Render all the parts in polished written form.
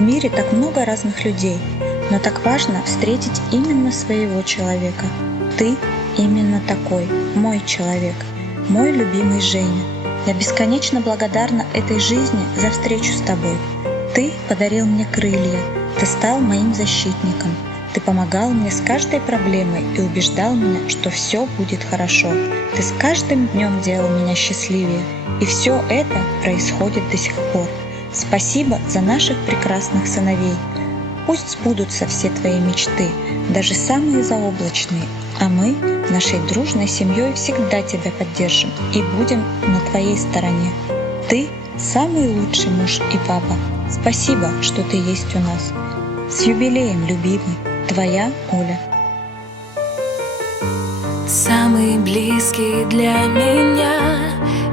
В мире так много разных людей, но так важно встретить именно своего человека. Ты именно такой, мой человек, мой любимый Женя. Я бесконечно благодарна этой жизни за встречу с тобой. Ты подарил мне крылья, ты стал моим защитником. Ты помогал мне с каждой проблемой и убеждал меня, что все будет хорошо. Ты с каждым днем делал меня счастливее. И все это происходит до сих пор. Спасибо за наших прекрасных сыновей. Пусть сбудутся все твои мечты, даже самые заоблачные, а мы нашей дружной семьей всегда тебя поддержим и будем на твоей стороне. Ты самый лучший муж и папа. Спасибо, что ты есть у нас. С юбилеем, любимый! Твоя Оля. Самый близкий для меня,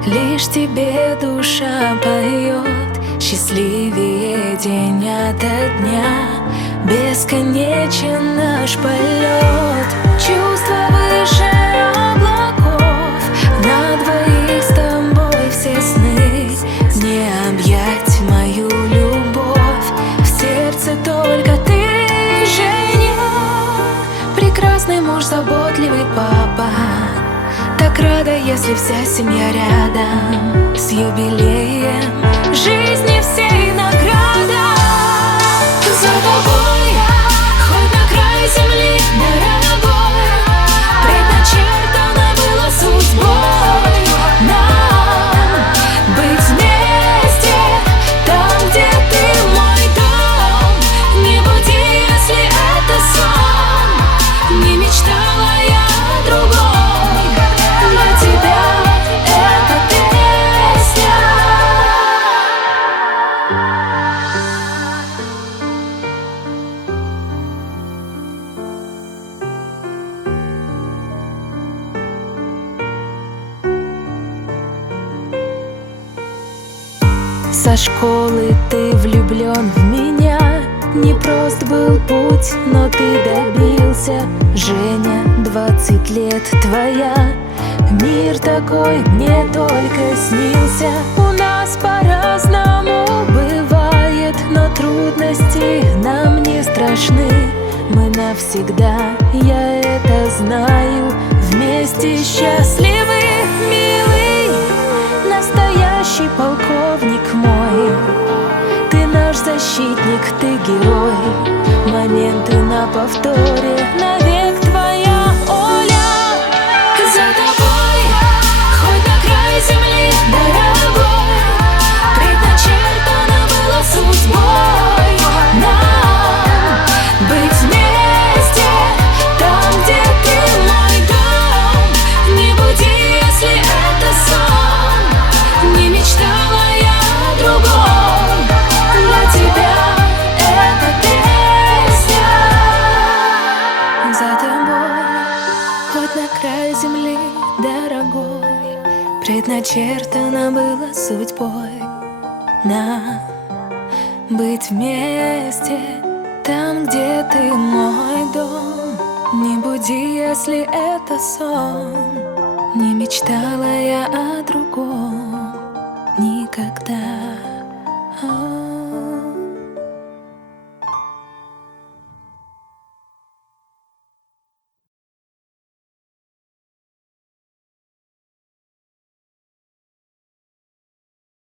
лишь тебе душа поет. Счастливее день ото дня, бесконечен наш полет. Чувства выше облаков, на двоих с тобой все сны. Не объять мою любовь, в сердце только ты, Женя. Прекрасный муж, заботливый папа. Так рада, если вся семья рядом. С юбилеем жизни всей награда. За тобой, хоть на край земли, дорогой, предначертано было судьбой нам быть вместе, там, где ты мой дом. Не буди, если это сон. Не мечтала я о другом. Для тебя эта песня. Со школы ты влюблен в меня. Непрост был путь, но ты добился. Женя, 20 лет твоя. Мир такой мне только снился. У нас по-разному бывает, но трудности нам не страшны. Мы навсегда, я это знаю. Вместе счастливы, милый, настоящий полковник мой. Ты наш защитник, ты герой. Моменты на повторе, навек твоя Оля. За тобой, хоть на край земли, дорогой, предначертано было судьбой нам быть вместе, там, где ты мой дом. Не буди, если это сон. Не мечтала я о другом. Для тебя эта песня. За тобой, хоть на край земли, дорогой, предначертано было судьбой нам быть вместе, там, где ты мой дом. Не буди, если это сон. Не мечтала я о другом.